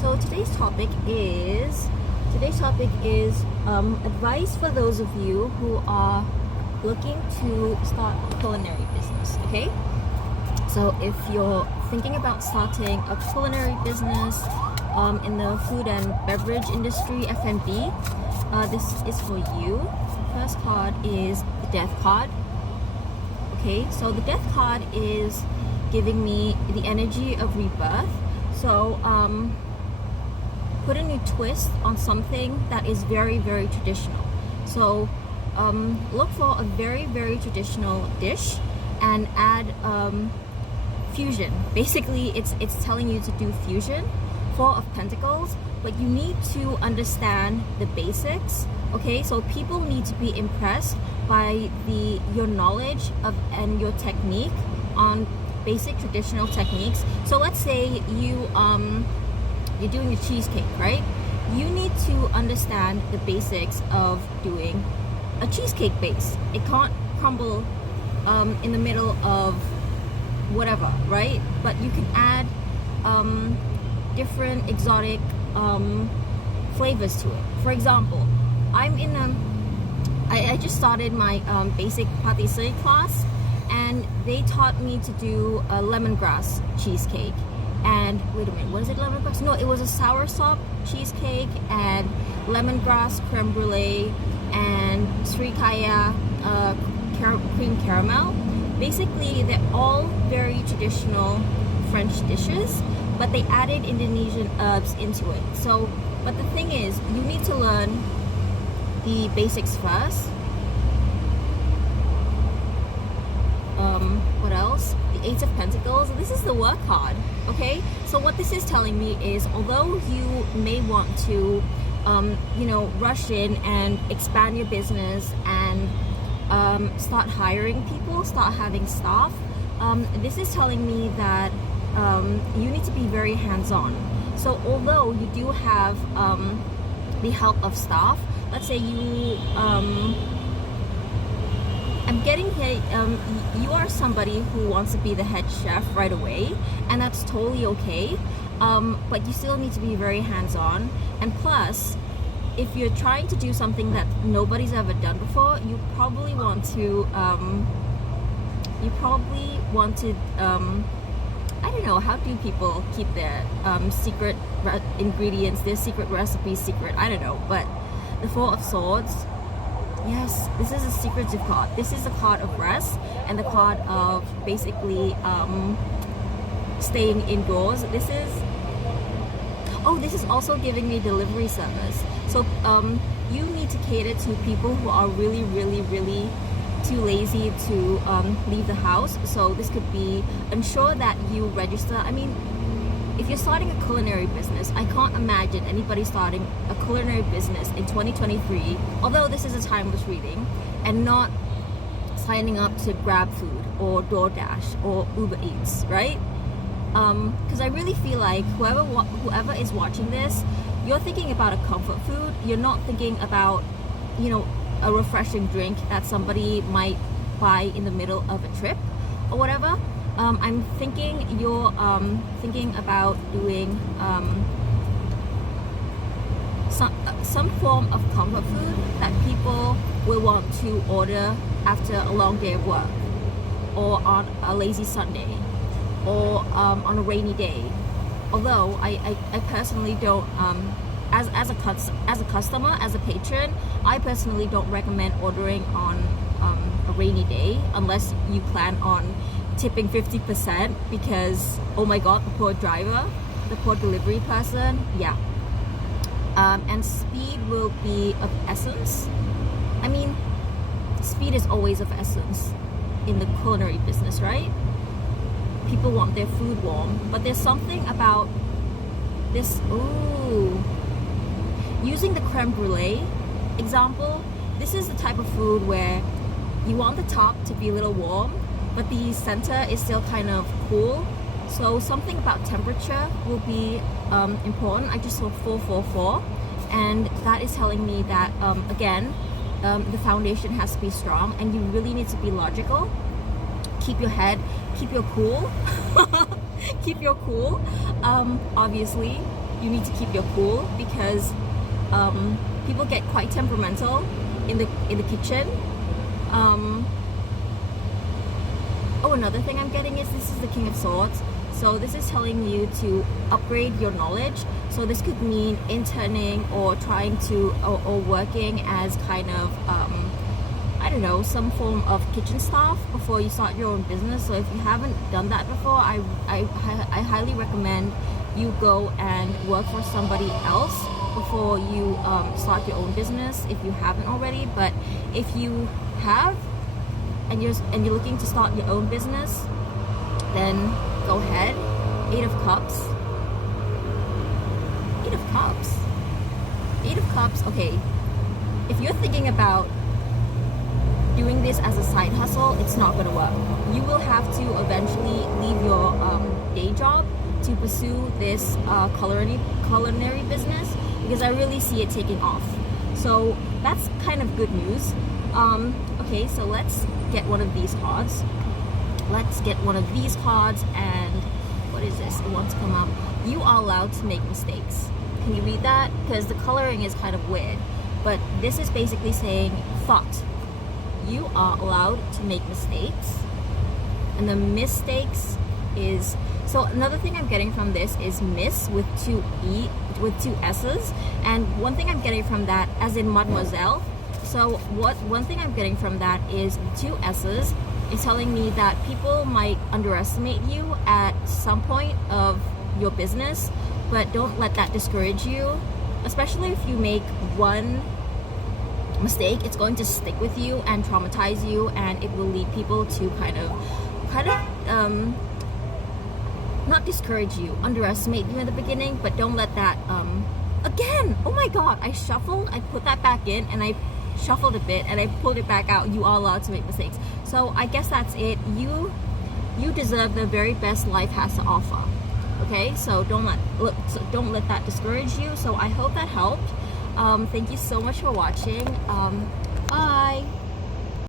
So today's topic is advice for those of you who are looking to start a culinary business. Okay, so if you're thinking about starting a culinary business in the food and beverage industry, F&B, this is for you. The first card is the death card. Okay, so the death card is giving me the energy of rebirth. So put a new twist on something that is very, very traditional. So look for a very, very traditional dish and add fusion. Basically, it's telling you to do fusion. Four of Pentacles, but you need to understand the basics. Okay, so people need to be impressed by your knowledge of and your technique on basic traditional techniques. So let's say you're doing a cheesecake, right? You need to understand the basics of doing a cheesecake base. It can't crumble in the middle of whatever, right? But you can add different exotic flavors to it. For example, I just started my basic patisserie class, and they taught me to do a lemongrass cheesecake. And wait a minute, was it lemongrass? No, it was a soursop cheesecake and lemongrass creme brulee and srikaya cream caramel. Basically, they're all very traditional French dishes, but they added Indonesian herbs into it. So, but the thing is, you need to learn the basics first. What else? The Eight of Pentacles. This is the work card. Okay, so what this is telling me is, although you may want to rush in and expand your business and start hiring people, start having staff, this is telling me that you need to be very hands-on. So although you do have the help of staff, let's say you I'm getting here, you are somebody who wants to be the head chef right away, and that's totally okay, but you still need to be very hands-on. And plus, if you're trying to do something that nobody's ever done before, you probably want to I don't know, how do people keep their secret ingredients, their secret recipes secret? I don't know. But the Four of Swords, yes, this is a secretive card. This is a card of rest and the card of basically staying indoors. This is also giving me delivery service. So you need to cater to people who are really, really, really too lazy to leave the house. So this could be, ensure that you register. I mean, if you're starting a culinary business, I can't imagine anybody starting a culinary business in 2023, although this is a timeless reading, and not signing up to Grab Food or DoorDash or Uber Eats, right? Because I really feel like whoever is watching this, you're thinking about a comfort food. You're not thinking about, a refreshing drink that somebody might buy in the middle of a trip or whatever. I'm thinking you're thinking about doing some form of comfort food that people will want to order after a long day of work, or on a lazy Sunday, or on a rainy day. Although I personally don't, as a customer, as a patron, I personally don't recommend ordering on a rainy day unless you plan on tipping 50%, because oh my god, the poor driver, the poor delivery person, yeah. And speed will be of essence. I mean, speed is always of essence in the culinary business, right? People want their food warm, but there's something about this. Using the creme brulee example, this is the type of food where you want the top to be a little warm, but the center is still kind of cool. So something about temperature will be important. I just saw 444, and that is telling me that again, the foundation has to be strong, and you really need to be logical. Keep your head, keep your cool, keep your cool. Obviously, you need to keep your cool because people get quite temperamental in the kitchen. Oh, another thing I'm getting is this is the King of Swords. So this is telling you to upgrade your knowledge. So this could mean interning or trying to, or working as kind of, I don't know, some form of kitchen staff before you start your own business. So if you haven't done that before, I highly recommend you go and work for somebody else before you start your own business if you haven't already. But if you have and you're looking to start your own business, then go ahead. 8 of Cups. 8 of Cups. 8 of Cups. Okay, if you're thinking about doing this as a side hustle, it's not going to work. You will have to eventually leave your day job to pursue this culinary business because I really see it taking off. So that's kind of good news. Okay, so let's get one of these cards. Let's get one of these cards, and what is this? It wants to come out. You are allowed to make mistakes. Can you read that? Because the coloring is kind of weird. But this is basically saying thought. You are allowed to make mistakes. And the mistakes is... So another thing I'm getting from this is miss with 2 S's. And one thing I'm getting from that, as in mademoiselle. So one thing I'm getting from that is 2 S's. Is telling me that people might underestimate you at some point of your business, but don't let that discourage you. Especially if you make one mistake, it's going to stick with you and traumatize you, and it will lead people to kind of not discourage you, underestimate you in the beginning, but don't let that again, oh my god, I shuffled, I put that back in, and I shuffled a bit and I pulled it back out. You are allowed to make mistakes. So I guess that's it. You deserve the very best life has to offer. Okay, so don't let that discourage you. So I hope that helped. Thank you so much for watching. Bye.